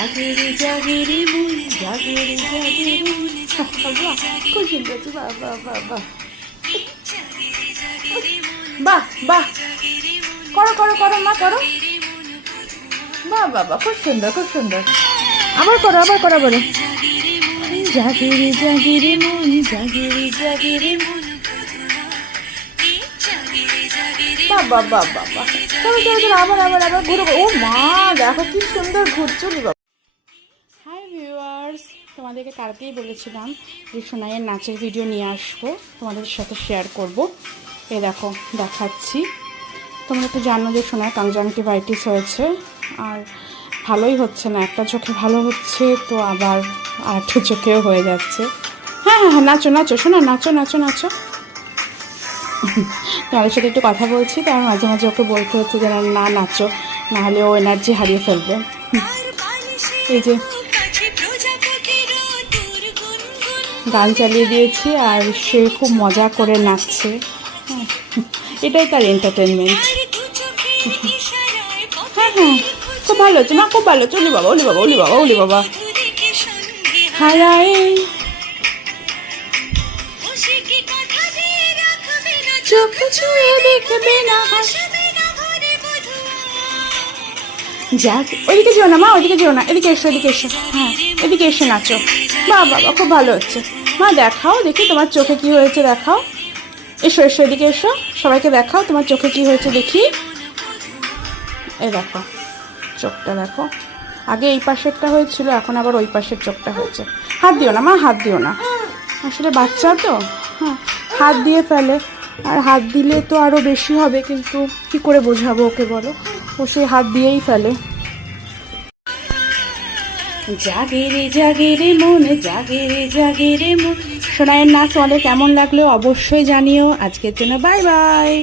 জাগে রে জাগে রে মন জাগে রে মন। বাহ খুব সুন্দর বাহ। বাহ বাহ বাহ। বাহ বাহ করো করো করো মা করো। বাহ বাহ খুব সুন্দর খুব সুন্দর। আবার করো আবার করো বলো। জাগে রে জাগে রে মন জাগে রে জাগে মন। বাহ বাহ বাহ বাহ বাহ। চলো চলো চলো আবার আবার আবার ঘুরো ও মা দেখো কি সুন্দর ঘুরছো বাবা। তোমাদেরকে কালকেই বলেছিলাম যে সোনাইয়ের নাচের ভিডিও নিয়ে আসব। তোমাদের সাথে শেয়ার করব। এ দেখো দেখাচ্ছি। তোমরা তো জানো যে সোনার কনজাংটিভাইটিস হয়েছে। আর ভালোই হচ্ছে না একটা চোখে ভালো হচ্ছে তো আবার আরেকটা চোখেও হয়ে যাচ্ছে। হ্যাঁ হ্যাঁ হ্যাঁ নাচো নাচো শোনা নাচো নাচো নাচো। তোমাদের সাথে একটু কথা বলছি তার মাঝে মাঝে ওকে বলতে হচ্ছে যে না, নাচো নাহলে ও এনার্জি হারিয়ে ফেলবে। এই যে গান চালিয়ে দিয়েছি আর সে খুব মজা করে নাচছে। এটাই তার এন্টারটেনমেন্ট হ্যাঁ হ্যাঁ। খুব ভালো হচ্ছে। মা খুব ভালো হচ্ছে। বাবা, ওলি বাবা ওলি বাবা ওলি বাবা। হারাই চোখ ছুঁয়ে দেখবে না। যাক, ওইদিকে যেও না, মা, ওইদিকে যেও না, এদিকে এসো এদিকে এসো হ্যাঁ এদিকে এসে নাচো। বাহ বাবা খুব ভালো হচ্ছে। মা, দেখাও, দেখি তোমার চোখে কি হয়েছে, দেখাও। এসো এসো, এদিকে এসো, সবাইকে দেখাও তোমার চোখে কি হয়েছে, দেখি। এ দেখো, চোখটা দেখো। আগে এই পাশেরটা হয়েছিল, এখন আবার ওই পাশের চোখটা হয়েছে। হাত দিও না, মা, হাত দিও না। আসলে বাচ্চা তো হ্যাঁ হাত দিয়ে ফেলে। আর হাত দিলে তো আরও বেশি হবে, কিন্তু কি করে বোঝাবো ওকে বলো? ও সে হাত দিয়েই ফেলে। জাগে রে রে মন, জাগে রে রে মন। সোনায়ের নাচ অনেক কেমন লাগল অবশ্যই জানিও। আজকের জন্য বাই বাই